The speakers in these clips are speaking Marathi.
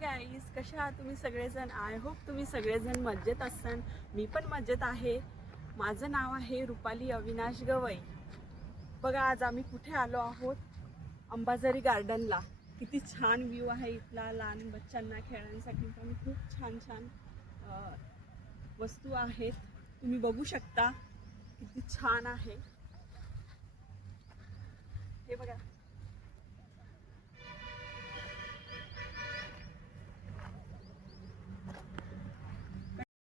गाईज, कशा आहात तुम्ही सगळेजण? आय होप तुम्ही सगळेजण मजेत असाल. मी पण मजेत आहे. माझं नाव आहे रुपाली अविनाश गवई. बघा आज आम्ही कुठे आलो आहोत, अंबाझरी गार्डनला. किती छान व्ह्यू आहे इथला. लहान बच्चांना खेळण्यासाठी पण खूप छान छान वस्तू आहेत. तुम्ही बघू शकता किती छान आहे हे बघा.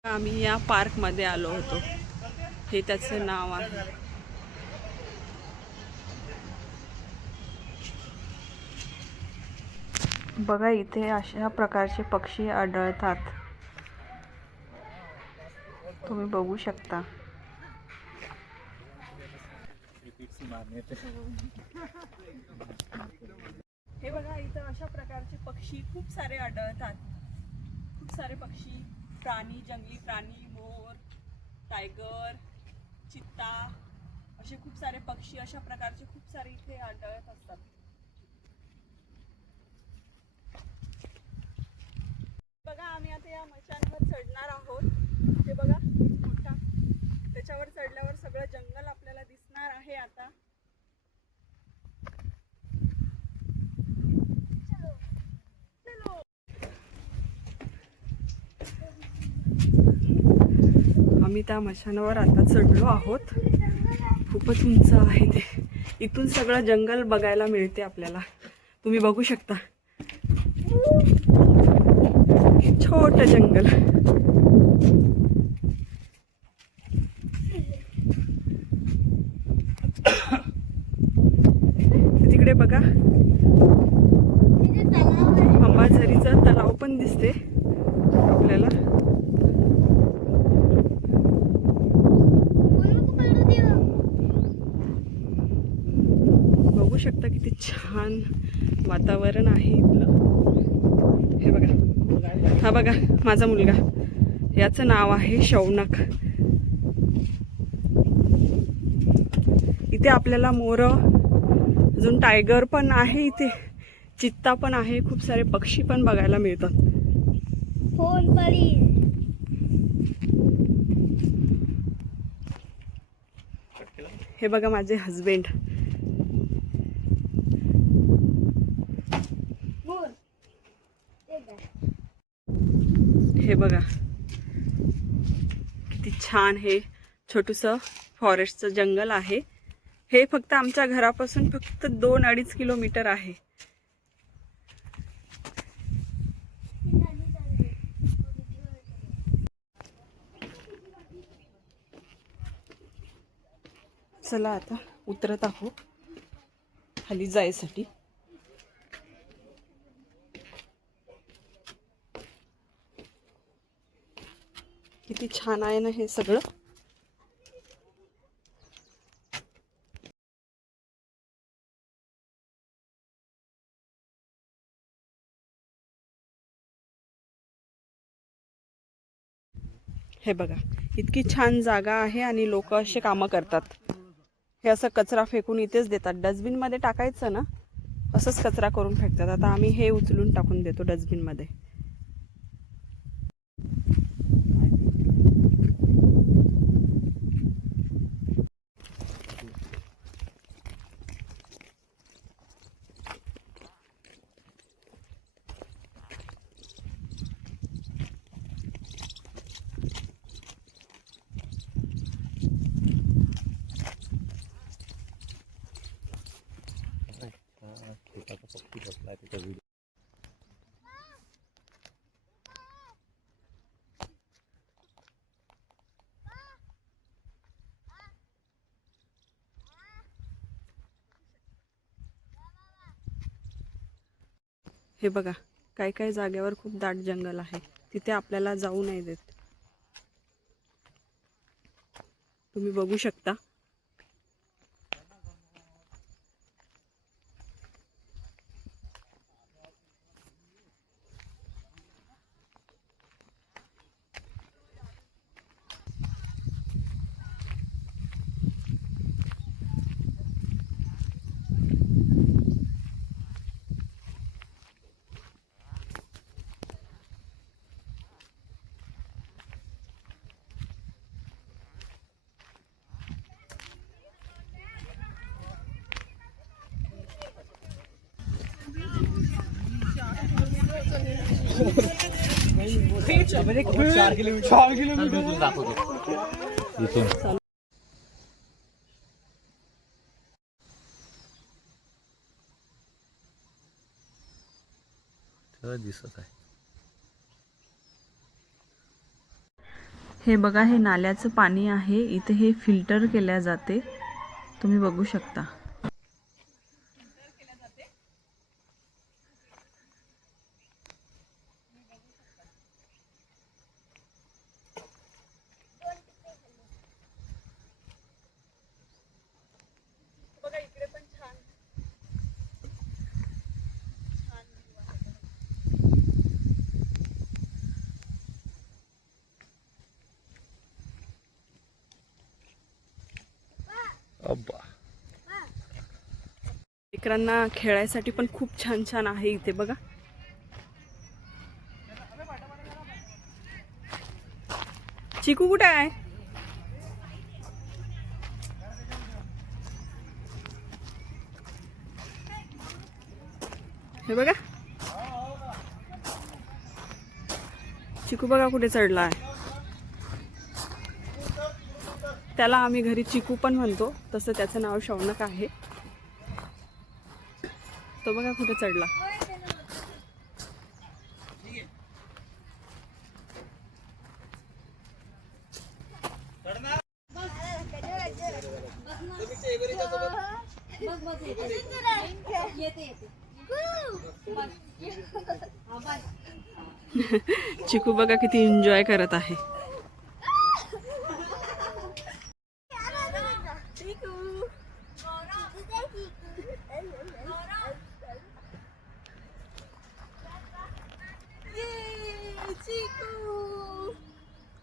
आम्ही या पार्क मध्ये आलो होतो. हे त्याचं नाव आहे. बघा इथे अशा प्रकारचे पक्षी आढळतात. तुम्ही बघू शकता. हे बघा इथं अशा प्रकारचे पक्षी खूप सारे आढळतात. खूप सारे पक्षी, प्राणी, जंगली प्राणी, मोर, टायगर, चित्ता, असे खूप सारे पक्षी अशा प्रकारचे खूप सारे इथे आढळत असतात. बघा आम्ही आता या मचांवर चढणार आहोत. हे बघा मोठा, त्याच्यावर चढल्यावर सगळं जंगल आपल्याला दिसणार आहे. आता आम्ही त्या मशानावर आता चढलो आहोत. खूपच उंच आहे ते. इथून सगळं जंगल बघायला मिळते आपल्याला. तुम्ही बघू शकता छोटं जंगल. तिकडे बघा अंबाझरीचा तलाव पण दिसते आपल्याला. बघू शकता किती छान वातावरण आहे इथलं. हे बघा, हा बघा माझा मुलगा. याचं नाव आहे शौनक. इथे आपल्याला मोर, अजून टायगर पण आहे, इथे चित्ता पण आहे, खूप सारे पक्षी पण बघायला मिळतात. हे बघा माझे हजबंड. हे बघा किती छान हे छोटूसं फॉरेस्टचं जंगल आहे. हे फक्त आमच्या घरापासून फक्त 2-2.5 किलोमीटर आहे. चला आता उतरत आहोत खाली जायसाठी. किती छान आहे ना हे सगळं. हे बघा इतकी छान जागा आहे आणि लोक असे कामं करतात. हे असं कचरा फेकून इथेच देतात. डस्टबिन मध्ये टाकायचं ना, असंच कचरा करून फेकतात. आता आम्ही हे उचलून टाकून देतो डस्टबिन मध्ये. हे बघा काही काही जागेवर खूप दाट जंगल आहे. तिथे आपल्याला जाऊ नाही देत. तुम्ही बघू शकता. 4 किलोमीटर दाखवतो इथून. दिसत आहे. हे बघा, हे नाल्याचं पाणी आहे. इथे हे फिल्टर केल्या जाते, तुम्ही बघू शकता. बघा इकडे पण छान छान view आहे. अब्बा, लेकरांना खेळायसाठी पण खूप छान छान आहे इथे बघा. चिकू कुठे आहे? हे बघा, चिकू बघा कुठे चढला आहे. त्याला आम्ही घरी चिकू पण म्हणतो, तसं त्याचं नाव शौनक आहे. तो बघा कुठे चढला. चिकू बघा किती एन्जॉय करत आहे.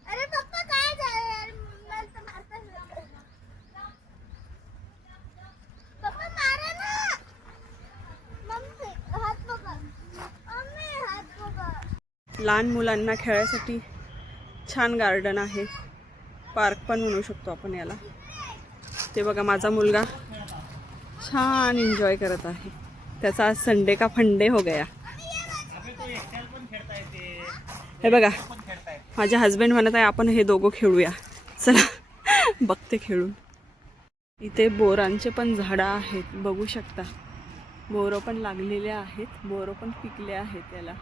अरे पप्पा काय झालं? मला तर मारता पप्पा मारा ना. मम्मी हात पकड. मम्मी हात पकड. लहान मुलांना खेळायसाठी छान गार्डन आहे. पार्क पण म्हणू शकतो आपण याला. ते बघा माझा मुलगा छान एन्जॉय करत आहे. त्याचा आज संडे का फंडे हो गया. हे बघा माझे हस्बंड म्हणत आहे आपण हे दोघं खेळूया. चला बघते खेळून. इथे बोरांचे पण झाडं आहेत, बघू शकता. बोरं पण लागलेले आहेत, बोरं पण पिकले आहेत त्याला.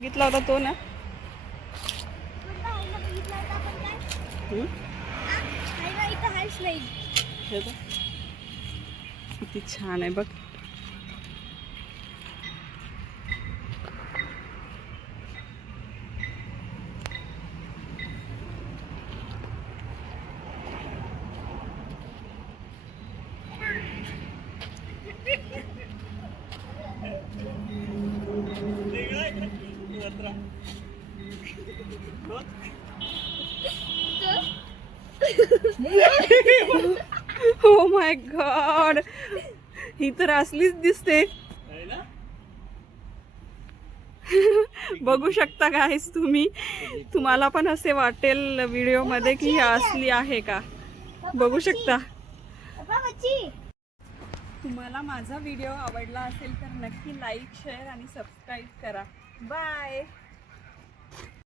बघितला होता तो ना. हे बघ किती छान आहे बघ. ओ माय गॉड, ही तर असलीच दिसते. बघू शकता गाईस तुम्ही. तुम्हाला पण असे वाटेल व्हिडिओ मध्ये की ही असली आहे का. बघू शकता. तुम्हाला माझा व्हिडिओ आवडला असेल तर नक्की लाईक, शेअर आणि सबस्क्राईब करा. बाय.